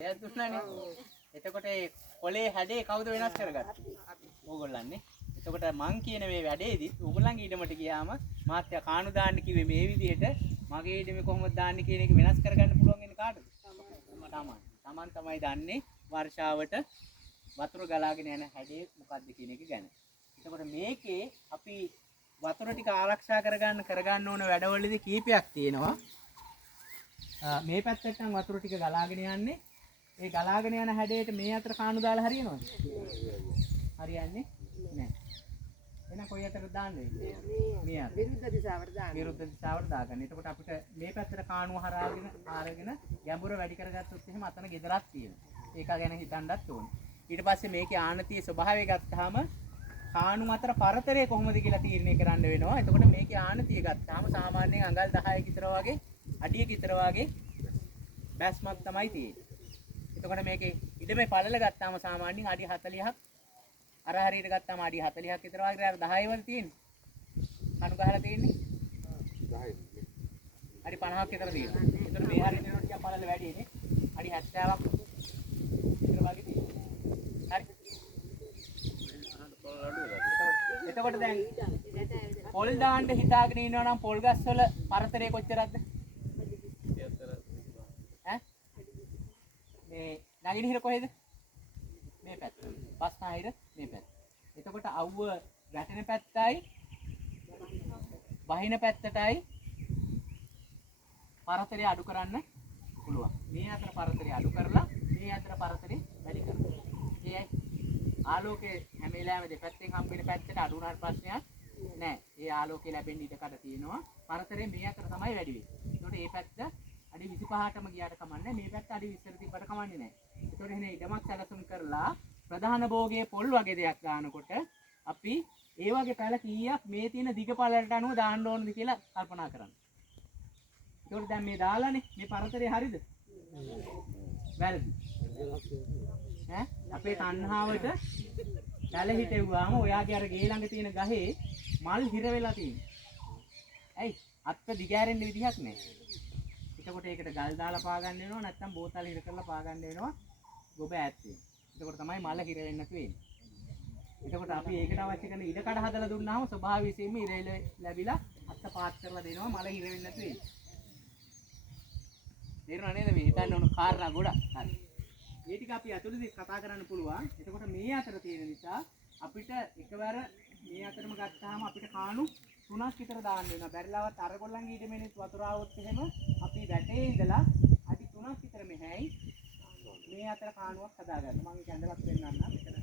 එයා දුන්නානේ. එතකොට ඒ කොලේ හැඩේ කවුද වෙනස් කරගත්තේ? ඕගොල්ලන්නේ. එතකොට මං කියන මේ වැඩේදී ඕගොල්ලන්ගේ ඉඩමට ගියාම මාත්‍යා කාණු දාන්න කිව්වේ මේ විදිහට මගේ ඉඩමේ කොහොමද දාන්නේ කියන එක වෙනස් කරගන්න පුළුවන් වෙන්නේ කාටද? තමන් තමයි දන්නේ වර්ෂාවට වතුර ගලාගෙන යන හැඩේ මොකක්ද කියන එක ගැන. එතකොට මේකේ අපි වතුර ටික ආරක්ෂා කරගන්න ඕන වැඩවලදී කීපයක් තියෙනවා. මේ පැත්තට නම් වතුර ටික ගලාගෙන යන්නේ. ඒ ගලාගෙන යන හැඩයට මේ අතර කාණු දාලා හරියනවද? හරියන්නේ නැහැ. එහෙනම් කොයි අතරද දාන්නේ? මේ අත. විරුද්ධ දිශාවට දාන්න. විරුද්ධ දිශාවට දාගන්න. එතකොට අපිට මේ පැත්තට කාණුව අරගෙන ගැඹුර වැඩි කරගත්තොත් එහෙම අතන ගෙදරක් තියෙනවා. ඒක ගැන හිතන්නත් ඕනේ. ඊට පස්සේ මේකේ ආනතියේ ස්වභාවය ගත්තාම කාණු අතර පරතරය කොහොමද කියලා තීරණය කරන්න වෙනවා. එතකොට මේකේ ආනතිය ගත්තාම සාමාන්‍යයෙන් අඟල් 10ක විතර වගේ අඩියක විතර වගේ බැස්මක් තමයි තියෙන්නේ. එතකොට මේකේ ඉඩමේ පළල ගත්තාම සාමාන්‍යයෙන් අඩි 40ක් අර හරියට ගත්තාම අඩි 40ක් විතර වගේ අර 10 වල තියෙන්නේ. කණු ගහලා තියෙන්නේ 10. අඩි 50ක් විතර තියෙනවා. එතකොට මේ හරියට දෙනකොට ටිකක් පළල වැඩි නේ. අඩි 70ක් විතර වගේ තියෙනවා. හරි. එතකොට දැන් පොල් දාන්න හිතාගෙන ඉන්නවා නම් පොල් ගස් වල පරතරය කොච්චරද? ඈ මේ නගිනහිර කොහෙද? මේ පැත්ත. බස්නාහිර මේ පැත්ත. එතකොට අවුව වැටෙන පැත්තයි වහින පැත්තටයි පරතරය අඩු කරන්න පුළුවන්. මේ අතර පරතරය අඩු කරලා මේ අතර පරතරය වැඩි කරනවා. ඒයි ආලෝකයේ හැම වෙලාවෙම දෙපැත්තෙන් හම්බෙන පැත්තට අඩු වුණාට ප්‍රශ්නයක් නැහැ. ඒ ආලෝකය ලැබෙන්න ඉඩ කඩ තියෙනවා. පරතරය මේ අතර තමයි වැඩි වෙන්නේ. ඒකට මේ පැත්ත අඩි 25ටම ගියාට කමන්නේ. මේ පැත්ත අඩි 20ට තිබ්බට කමන්නේ නැහැ. ඒකට එහෙනම් ඉඩමක් සැලසුම් කරලා ප්‍රධාන භෝගයේ පොල් වගේ දෙයක් දානකොට අපි ඒ වගේ පැල කීයක් මේ තියෙන දිග පළලට අනුව දාන්න ඕනද කියලා කල්පනා කරන්න. ඒකට දැන් මේ දාලානේ මේ පරතරය හරියද? වැරදි. ඈ අපේ තණ්හාවට පැල හිටෙව්වාම ඔයාගේ අර ගේ ළඟ තියෙන ගහේ මල් හිර වෙලා තියෙනවා. ඇයි? අත්ත දිගෑරෙන්න විදිහක් නැහැ. එතකොට ඒකට ගල් දාලා පාගන්න වෙනවා නැත්නම් බෝතල් හිර කරලා පාගන්න වෙනවා. ගොබ ඈත් වෙනවා. එතකොට තමයි මල හිර වෙන්නේ නැතු වෙන්නේ. එතකොට අපි ඒකට අවශ්‍ය කරන ඉඩ කඩ හදලා දුන්නාම ස්වභාව විශ්ීම ඉරෙල ලැබිලා අත්ත පාත් කරලා දෙනවා මල හිර වෙන්නේ නැතු වෙන්නේ. තේරුණා නේද මේ හිතන්න ඕන කාරණා ගොඩක්. හරි. මේ ටික අපි අතුලදී කතා කරන්න පුළුවන්. එතකොට මේ අතර තියෙන නිසා අපිට එකවර මේ අතරම ගත්තාම අපිට කාණු 3ක් විතර දාන්න වෙනවා. බැරිලාවත් අරගොල්ලන්ගේ ඊටමෙනෙත් වතුර આવොත් එහෙම අපි වැටේ ඉඳලා අඩි 3ක් විතර මෙහැයි මේ අතර කාණුවක් හදාගන්න. මම ඒක ඇඳලත් පෙන්නන්නම්.